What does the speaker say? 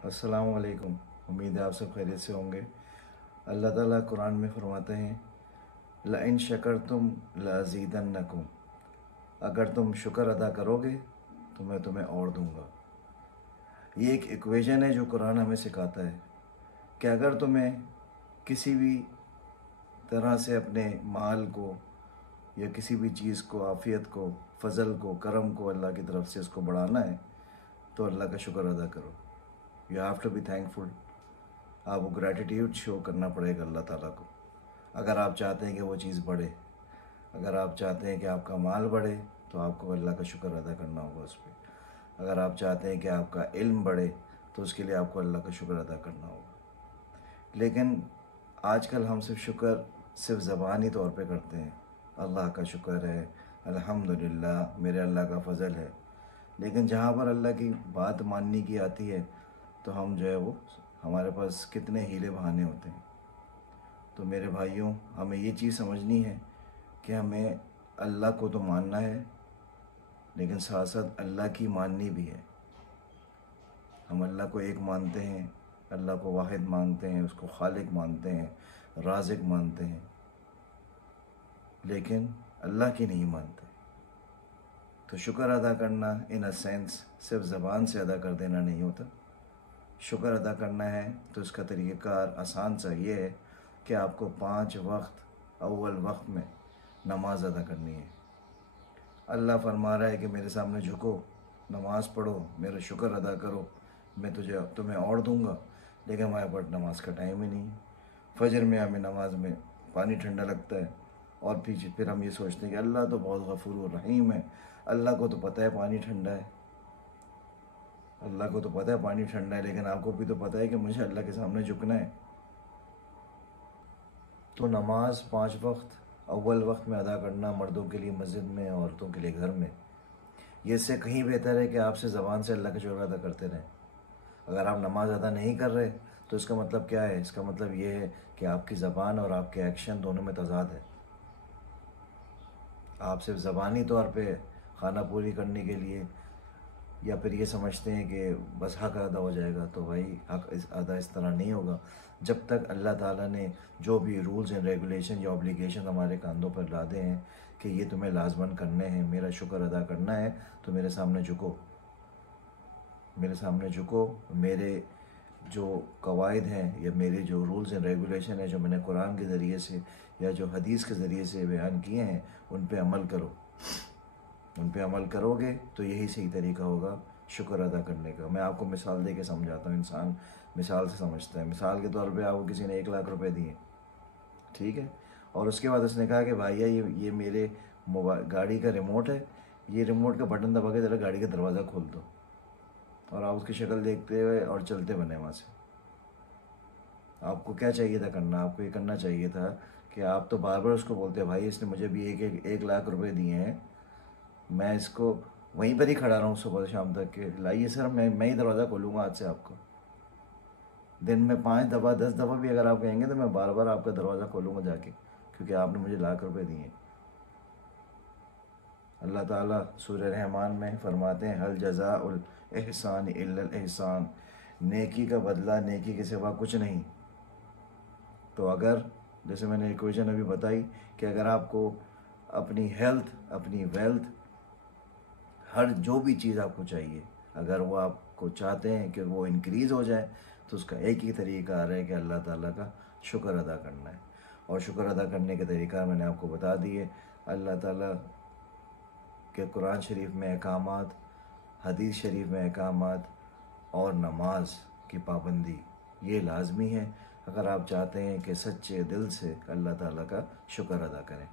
अस्सलाम वालेकुम। उम्मीद है आप सब खैरियत से होंगे। अल्लाह ताला कुरान में फरमाते हैं, लइन शकरतुम लअज़ीदन्नकुम, अगर तुम शुक्र अदा करोगे तो मैं तुम्हें और दूंगा। ये एक इक्वेशन है जो कुरान हमें सिखाता है कि अगर तुम्हें किसी भी तरह से अपने माल को या किसी भी चीज़ को, आफ़ियत को, फ़ज़ल को, करम को अल्लाह की तरफ से इसको बढ़ाना है तो अल्लाह का शुक्र अदा करो। You have to be thankful. आपको ग्रैटिट्यूड शो करना पड़ेगा अल्लाह ताला को। अगर आप चाहते हैं कि वो चीज़ बढ़े, अगर आप चाहते हैं कि आपका माल बढ़े तो आपको अल्लाह का शुक्र अदा करना होगा उस पर। अगर आप चाहते हैं कि आपका इल्म बढ़े तो उसके लिए आपको अल्लाह का शुक्र अदा करना होगा। लेकिन आजकल हम सिर्फ ज़बानी तौर पे करते हैं, अल्लाह का शुक्र है, अल्हम्दुलिल्लाह, मेरे अल्लाह का फ़ज़ल है। लेकिन जहाँ पर अल्लाह की बात मानने की आती है तो हम जो है वो, हमारे पास कितने हीले बहाने होते हैं। तो मेरे भाइयों, हमें ये चीज़ समझनी है कि हमें अल्लाह को तो मानना है, लेकिन साथ साथ अल्लाह की माननी भी है। हम अल्लाह को एक मानते हैं, अल्लाह को वाहिद मानते हैं, उसको खालिक मानते हैं, राज़िक मानते हैं, लेकिन अल्लाह की नहीं मानते। तो शुक्र अदा करना इन अ सेंस सिर्फ ज़बान से अदा कर देना नहीं होता। शुक्र अदा करना है तो इसका तरीक़ाकार आसान सा ये है कि आपको 5 वक्त अव्वल वक्त में नमाज अदा करनी है। अल्लाह फरमा रहा है कि मेरे सामने झुको, नमाज़ पढ़ो, मेरा शुक्र अदा करो, मैं तुम्हें और दूंगा। लेकिन हमारे पास नमाज का टाइम ही नहीं है। फजर में हमें नमाज में पानी ठंडा लगता है और फिर हम ये सोचते हैं कि अल्लाह तो बहुत गफूर रहीम है, अल्लाह को तो पता है पानी ठंडा है, अल्लाह को तो पता है पानी ठंडा है, लेकिन आपको भी तो पता है कि मुझे अल्लाह के सामने झुकना है। तो नमाज 5 वक्त अव्वल वक्त में अदा करना, मर्दों के लिए मस्जिद में, औरतों के लिए घर में, ये इससे कहीं बेहतर है कि आपसे ज़बान से अल्लाह का शुक्र अदा करते रहें। अगर आप नमाज अदा नहीं कर रहे तो इसका मतलब क्या है? इसका मतलब ये है कि आपकी ज़बान और आपके एक्शन दोनों में तज़ाद है। आप सिर्फ ज़बानी तौर पे खाना पूरी करने के लिए या फिर ये समझते हैं कि बस हक़ अदा हो जाएगा, तो भाई हक़ अदा इस तरह नहीं होगा। जब तक अल्लाह ताला ने जो भी रूल्स एंड रेगुलेशन या ऑब्लिगेशन हमारे कांधों पर लादे हैं कि ये तुम्हें लाजमन करने हैं, मेरा शुक्र अदा करना है, तो मेरे सामने झुको, मेरे सामने झुको। मेरे जो कवायद हैं या मेरे जो रूल्स एंड रेगुलेशन है जो मैंने कुरान के ज़रिए से या जो हदीस के ज़रिए से बयान किए हैं, उन पे अमल करो। उन पे अमल करोगे तो यही सही तरीका होगा शुक्र अदा करने का। मैं आपको मिसाल दे के समझाता हूँ। इंसान मिसाल से समझता है। मिसाल के तौर पे आपको किसी ने 1 लाख रुपए दिए, ठीक है, और उसके बाद उसने कहा कि भैया ये मेरे मोबाइल गाड़ी का रिमोट है, ये रिमोट का बटन दबा के ज़रा गाड़ी का दरवाज़ा खोल दो, और आप उसकी शक्ल देखते हुए और चलते बने वहाँ से। आपको क्या चाहिए था करना? आपको ये करना चाहिए था कि आप तो बार बार उसको बोलते, भाई इसने मुझे भी 1 लाख रुपए दिए हैं, मैं इसको वहीं पर ही खड़ा रहूँ सुबह से शाम तक के, लाइए सर, मैं ही दरवाज़ा खोलूँगा आज से आपको। दिन में 5 दफ़ा 10 दफ़ा भी अगर आप कहेंगे तो मैं बार बार आपका दरवाज़ा खोलूँगा जाके, क्योंकि आपने मुझे लाख रुपए दिए। अल्लाह ताला सूरह रहमान में फरमाते हैं, हल जज़ाउल एहसान इल्लल एहसान, नेकी का बदला नेकी के सिवा कुछ नहीं। तो अगर, जैसे मैंने इक्वेशन अभी बताई कि अगर आपको अपनी हेल्थ, अपनी वेल्थ, हर जो भी चीज़ आपको चाहिए, अगर वो आपको चाहते हैं कि वो इंक्रीज़ हो जाए, तो उसका एक ही तरीका आ रहा है कि अल्लाह ताला का शुक्र अदा करना है। और शुक्र अदा करने के तरीका मैंने आपको बता दिए। अल्लाह ताला के कुरान शरीफ में अहकामात, हदीस शरीफ में अहकामात और नमाज की पाबंदी, ये लाजमी है अगर आप चाहते हैं कि सच्चे दिल से अल्लाह ताला का शुक्र अदा करें।